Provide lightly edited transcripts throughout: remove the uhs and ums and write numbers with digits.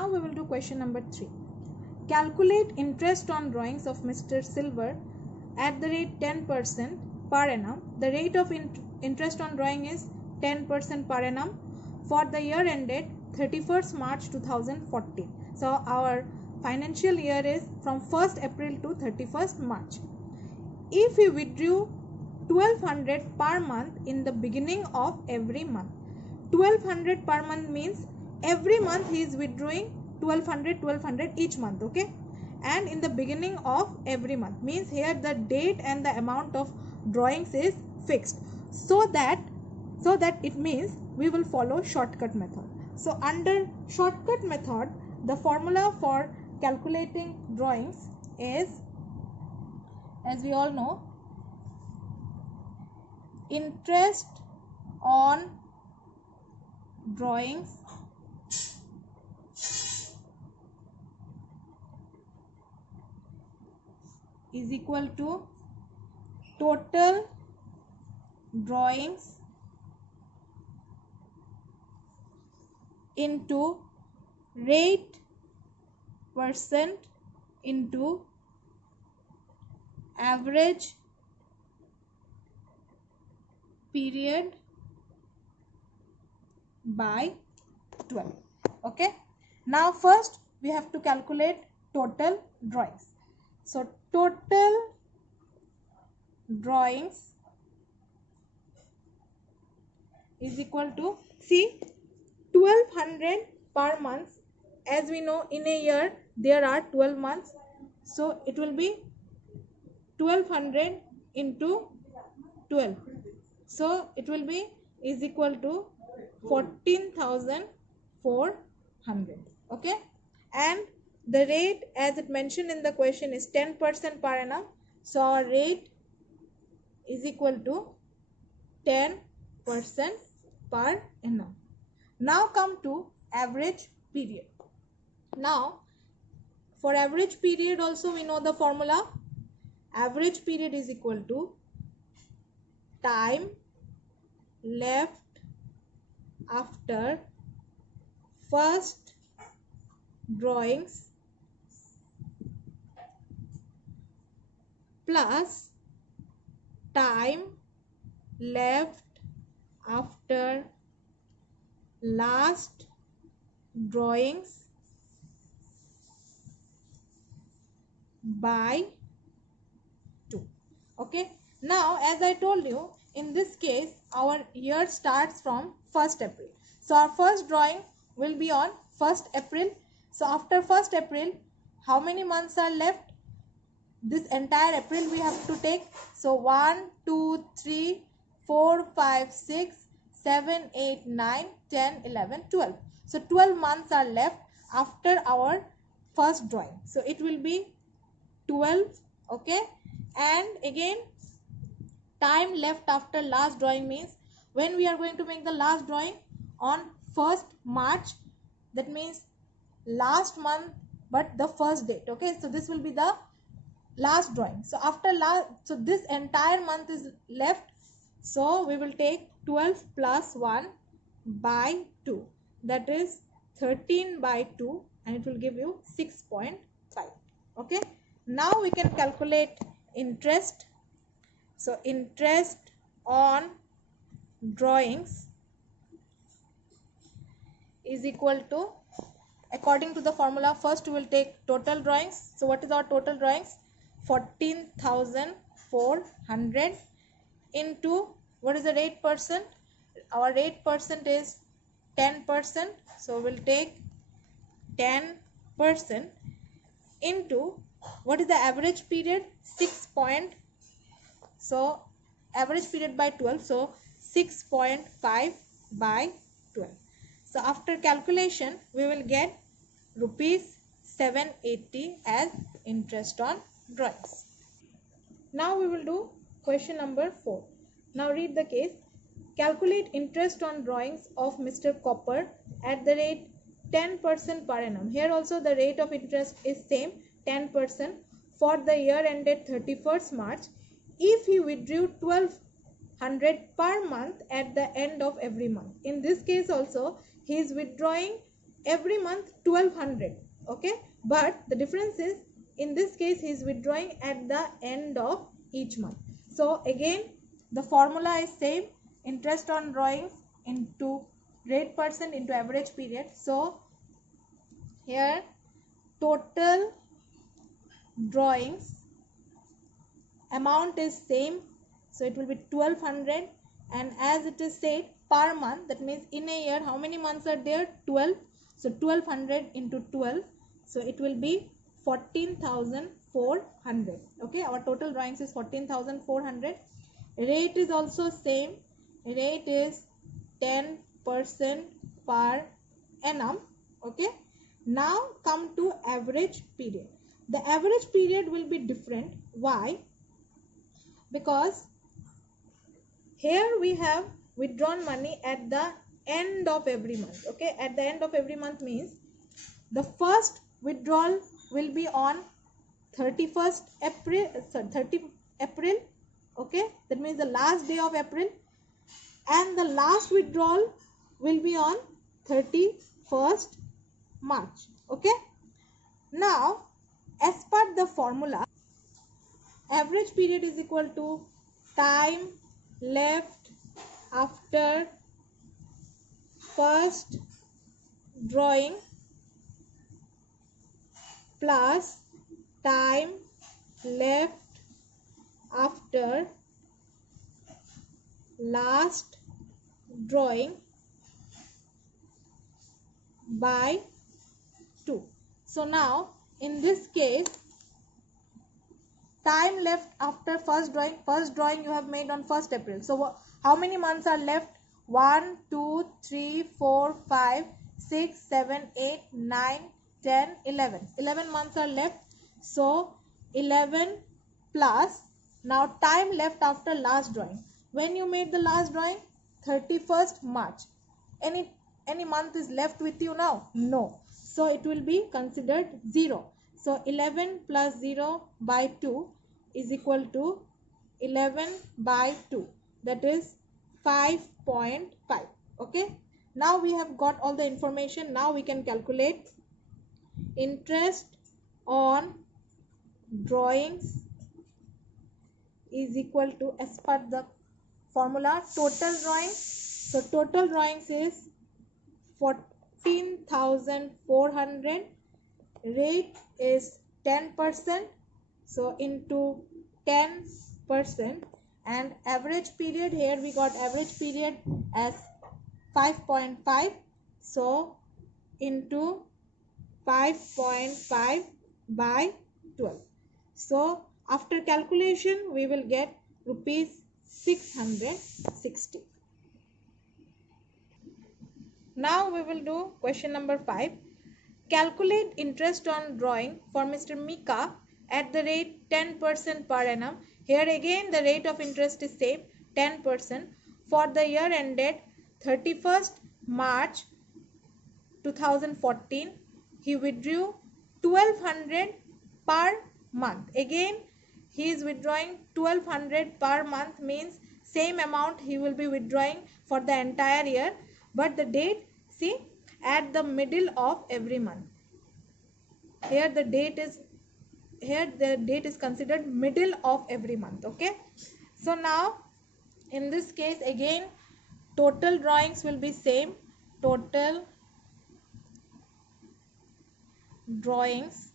Now we will do question number 3. Calculate interest on drawings of Mr. Silver at the rate 10% per annum. The rate of interest on drawing is 10% per annum for the year ended 31st March 2014. So our financial year is from 1st April to 31st March. If he withdrew 1200 per month in the beginning of every month. 1200 per month means every month he is withdrawing 1200 each month, okay? And in the beginning of every month means here the date and the amount of drawings is fixed, so that it means we will follow shortcut method. So under shortcut method, the formula for calculating drawings is, as we all know, interest on drawings is equal to total drawings into rate percent into average period by 12. Okay, now first we have to calculate total drawings. So total drawings is equal to, see, 1200 per month. As we know, in a year there are 12 months, so it will be 1200 into 12, so it will be is equal to 14,400. Okay, and the rate, as it mentioned in the question, is 10% per annum, so our rate is equal to 10% per annum. Now come to average period. Now for average period also we know the formula. Average period is equal to time left after first drawings plus time left after last drawings by 2. Okay, now as I told you, in this case our year starts from 1st April, so our first drawing will be on 1st April. So after 1st April, how many months are left? This entire April we have to take. So 1 2 3 4 5 6 7 8 9 10 11 12. So 12 months are left after our first drawing, so it will be 12. Okay, and again time left after last drawing means when we are going to make the last drawing on 1st March, that means last month but the first date. Okay, so this will be the last drawing. So after so this entire month is left, so we will take 12 plus 1 by 2, that is 13 by 2, and it will give you 6.5. Okay, now we can calculate interest. So interest on drawings is equal to, according to the formula, first we will take total drawings. So what is our total drawings? 14,400 into, what is the rate percent? Our rate percent is 10%, so we'll take 10% into, what is the average period? 6 point, so average period by 12, so 6.5 by 12. So after calculation we will get rupees 780 as interest on drawings. Now we will do question number 4. Now read the case. Calculate interest on drawings of Mr. Copper at the rate 10% per annum. Here also the rate of interest is same, 10% for the year ended 31st March. If he withdrew 1200 per month at the end of every month. In this case also he is withdrawing every month 1200. Okay, but the difference is in this case he is withdrawing at the end of each month. So again the formula is same, interest on drawings into rate percent into average period. So here total drawings amount is same, so it will be 1200, and as it is said per month, that means in a year how many months are there? 12. So 1200 into 12, so it will be 14,400. Okay, our total drawings is 14,400. Rate is also same, rate is 10% per annum. Okay, now come to average period. The average period will be different. Why? Because here we have withdrawn money at the end of every month. Okay, at the end of every month means the first withdrawal will be on 31st April, 30 April. Okay, that means the last day of April, and the last withdrawal will be on 31st March. Okay, now as per the formula, average period is equal to time left after first drawing plus time left after last drawing by 2. So now in this case, time left after first drawing you have made on 1st April. So how many months are left? 1 2 3 4 5 6 7 8 9 10 11 months are left. So 11 plus, now time left after last drawing. When you made the last drawing? 31st March. Any month is left with you now? No. So it will be considered 0. So 11 plus 0 by 2 is equal to 11 by 2, that is 5.5. Okay, now we have got all the information. Now we can calculate interest on drawings is equal to, as per the formula, total drawings. So total drawings is 14,400, rate is 10%, so into 10%, and average period, here we got average period as 5.5, so into 5.5 by 12. So after calculation we will get rupees 660. Now we will do question number 5. Calculate interest on drawing for Mr. Mika at the rate 10% per annum. Here again the rate of interest is same, 10%. For the year ended 31st March 2014, he withdrew 1200 per month. Again he is withdrawing 1200 per month, means same amount he will be withdrawing for the entire year, but the date, see, at the middle of every month. Here the date is considered middle of every month. Okay, so now in this case again total drawings will be same, total drawings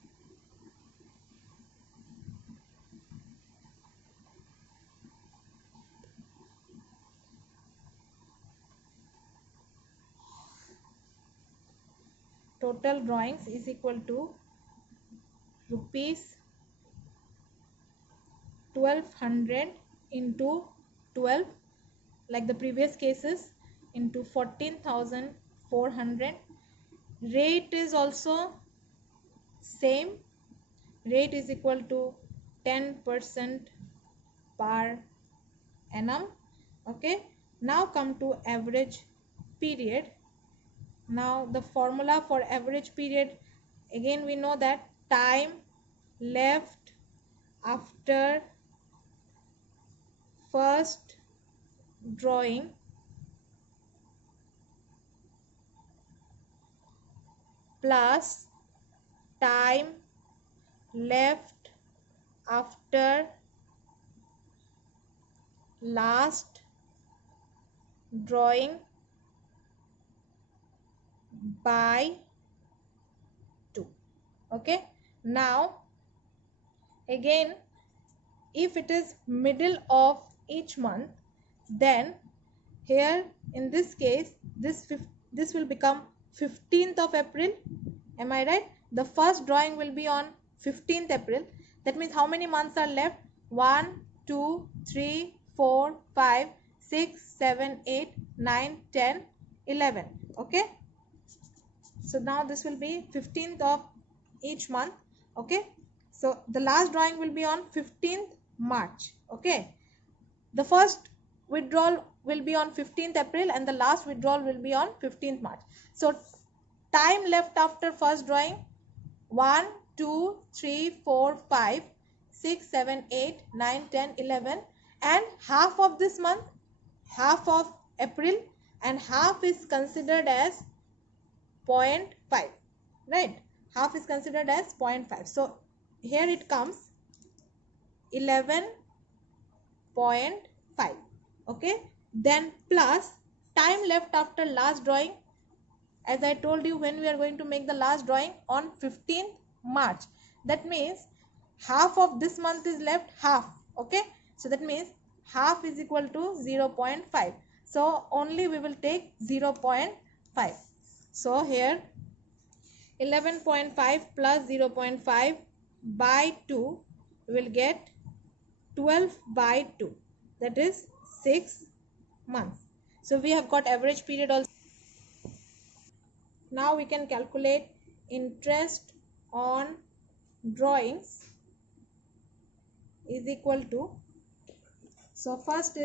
is equal to rupees 1200 into 12, like the previous cases, into 14,400. Rate is also same, rate is equal to 10% per annum. Okay, now come to average period. Now the formula for average period, again we know that time left after first drawing plus time left after last drawing by 2. Okay, now again, if it is middle of each month, then here in this case this will become 15th of April. Am I right? The first drawing will be on 15th April. That means how many months are left? 1 2 3 4 5 6 7 8 9 10 11. Okay, so now this will be 15th of each month. Okay, so the last drawing will be on 15th March. Okay, the first withdrawal will be on 15th April and the last withdrawal will be on 15th March. So time left after first drawing: 1 2 3 4 5 6 7 8 9 10 11, and half of this month, half of April, and half is considered as 0.5, right? Half is considered as 0.5. So here it comes 11.5. okay, then plus time left after last drawing. As I told you, when we are going to make the last drawing on 15th March, that means half of this month is left, half. Okay, so that means half is equal to 0.5. So only we will take 0.5. So here 11.5 plus 0.5 by 2 will get 12 by 2, that is 6 months. So we have got average period also. Now we can calculate interest on drawings is equal to, so first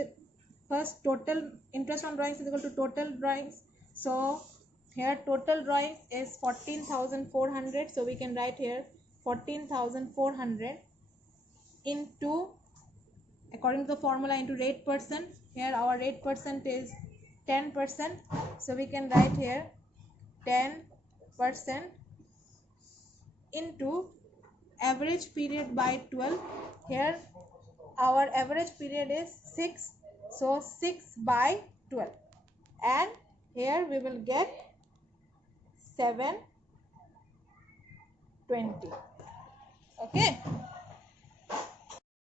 total interest on drawings is equal to total drawings. So here total drawings is 14,400. So we can write here 14,400 into, according to the formula, into rate percent. Here our rate percent is 10%. So we can write here 10% into average period by 12. Here our average period is 6. So 6 by 12. And here we will get 720. Okay.